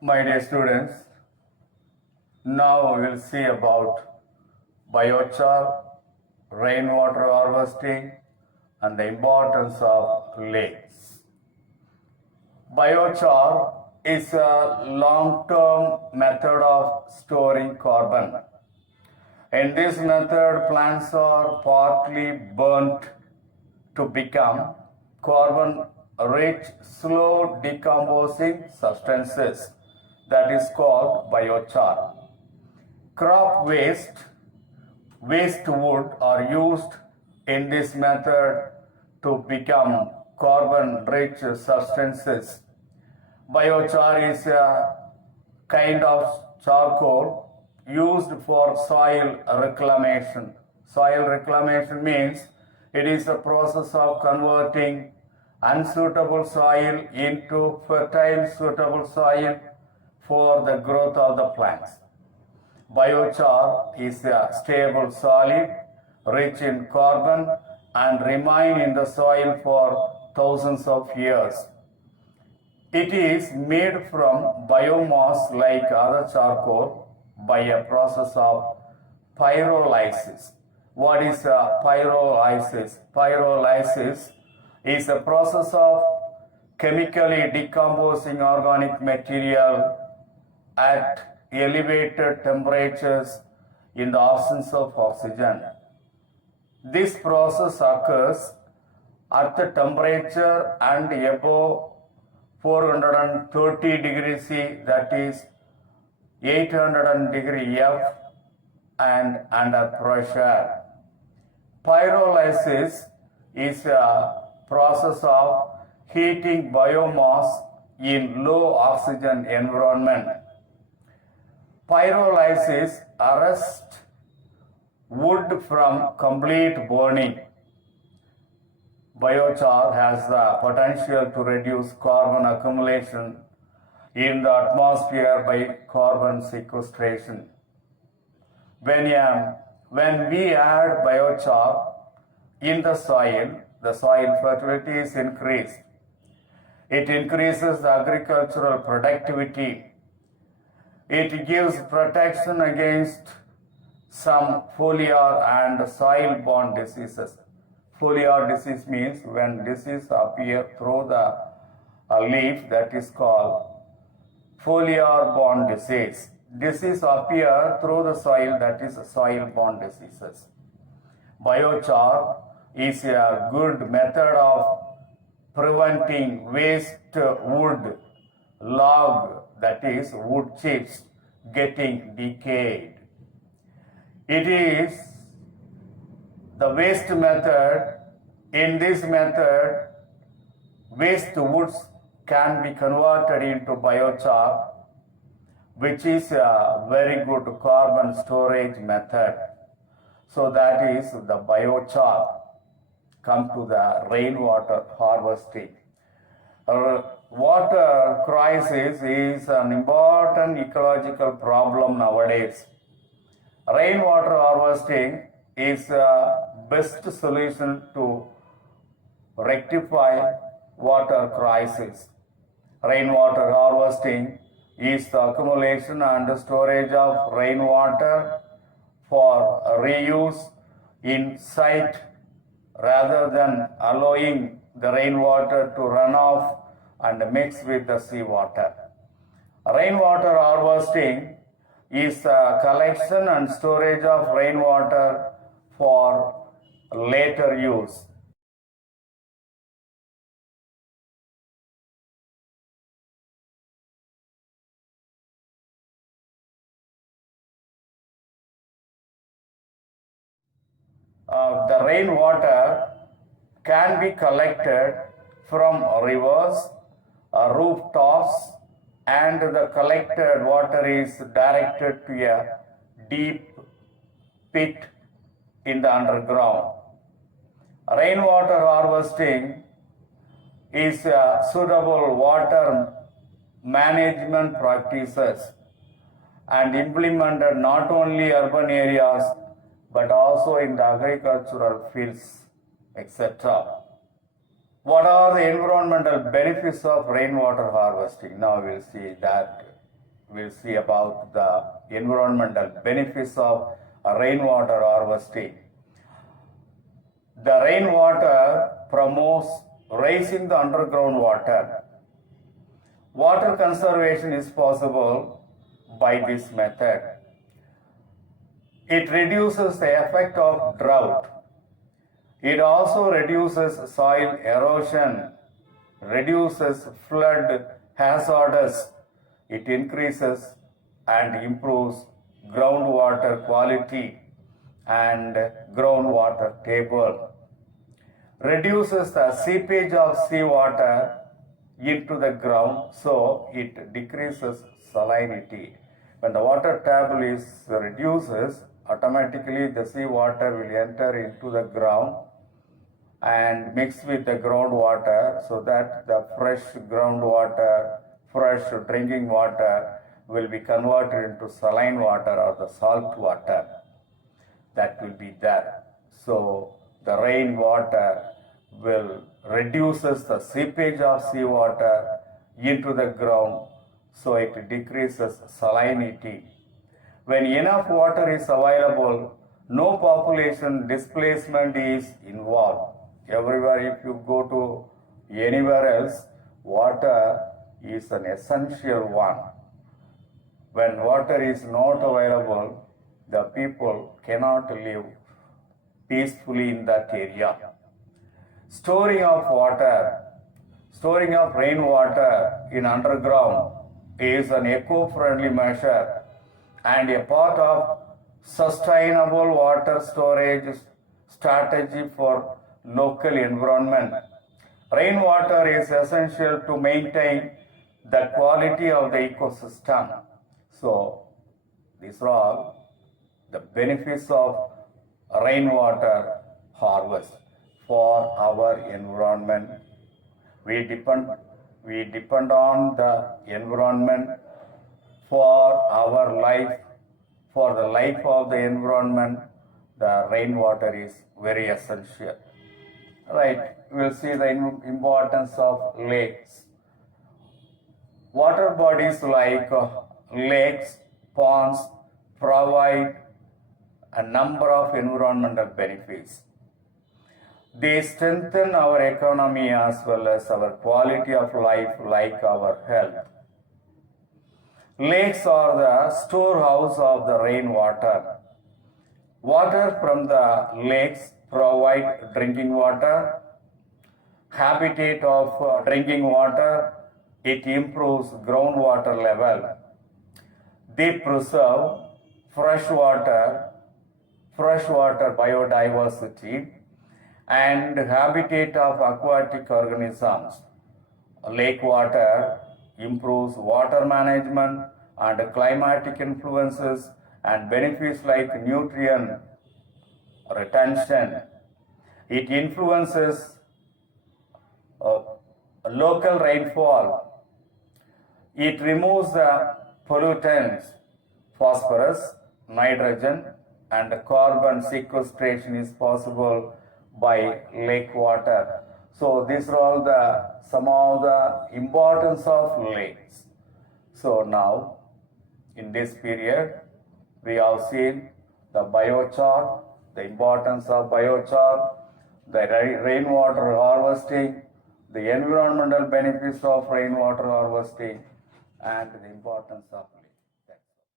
My dear students, now we will see about biochar, rainwater harvesting, and the importance of lakes. Biochar is a long-term method of storing carbon. In this method, plants are partly burnt to become carbon-rich, slow decomposing substances that is called biochar. Crop waste wood are used in this method to become carbon-rich substances. Biochar is a kind of charcoal used for soil reclamation. Soil reclamation means it is a process of converting unsuitable soil into fertile, suitable soil for the growth of the plants. Biochar is a stable solid, rich in carbon, and remain in the soil for thousands of years. It is made from biomass like other charcoal by a process of pyrolysis. What is pyrolysis? Pyrolysis is a process of chemically decomposing organic material at elevated temperatures in the absence of oxygen. This process occurs at the temperature and above 430 degrees C, that is 800 degree F, and under pressure. Pyrolysis is a process of heating biomass in low oxygen environment. Pyrolysis arrests wood from complete burning. Biochar has the potential to reduce carbon accumulation in the atmosphere by carbon sequestration. When we add biochar in the soil fertility is increased. It increases the agricultural productivity. It gives protection against some foliar and soil-borne diseases. Foliar disease means when disease appears through the leaf, that is called foliar-borne disease. Disease appear through the soil, that is soil-borne diseases. Biochar is a good method of preventing waste wood, log, that is wood chips, getting decayed. It is the waste method. In this method, waste woods can be converted into biochar, which is a very good carbon storage method. So that is the biochar. Come to the rainwater harvesting. Water crisis is an important ecological problem nowadays. Rainwater harvesting is the best solution to rectify water crisis. Rainwater harvesting is the accumulation and storage of rainwater for reuse in site rather than allowing the rainwater to run off and mix with the seawater. Rainwater harvesting is the collection and storage of rainwater for later use. The rainwater can be collected from rivers, rooftops, and the collected water is directed to a deep pit in the underground. Rainwater harvesting is suitable water management practices and implemented not only urban areas but also in the agricultural fields, etc. What are the environmental benefits of rainwater harvesting? Now we'll see that. we'll see about the environmental benefits of rainwater harvesting. The rainwater promotes raising the underground water. Water conservation is possible by this method. It reduces the effect of drought. It also reduces soil erosion, reduces flood hazards. It increases and improves groundwater quality and groundwater table. Reduces the seepage of seawater into the ground, so it decreases salinity. When the water table is reduces, automatically the seawater will enter into the ground and mix with the groundwater, so that the fresh groundwater, fresh drinking water will be converted into saline water or the salt water that will be there. So the rainwater will reduces the seepage of seawater into the ground, so it decreases salinity. When enough water is available, no population displacement is involved. Everywhere, if you go to anywhere else, water is an essential one. When water is not available, the people cannot live peacefully in that area. Storing of water, storing of rainwater in underground is an eco-friendly measure and a part of sustainable water storage strategy for local environment. Rainwater is essential to maintain the quality of the ecosystem. So, these are all the benefits of rainwater harvest for our environment. We depend on the environment for our life, for the life of the environment. The rainwater is very essential. Right, we'll see the importance of lakes. Water bodies like lakes, ponds provide a number of environmental benefits. They strengthen our economy as well as our quality of life, like our health. Lakes are the storehouse of the rainwater. Water from the lakes provide drinking water, habitat of drinking water. It improves groundwater level. They preserve freshwater biodiversity and habitat of aquatic organisms. Lake water improves water management and climatic influences and benefits like nutrient retention. It influences local rainfall. It removes the pollutants, phosphorus, nitrogen, and carbon sequestration is possible by lake water. So these are all some of the importance of lakes. So now, in this period, we have seen the biochar, the importance of biochar, the rainwater harvesting, the environmental benefits of rainwater harvesting, and the importance of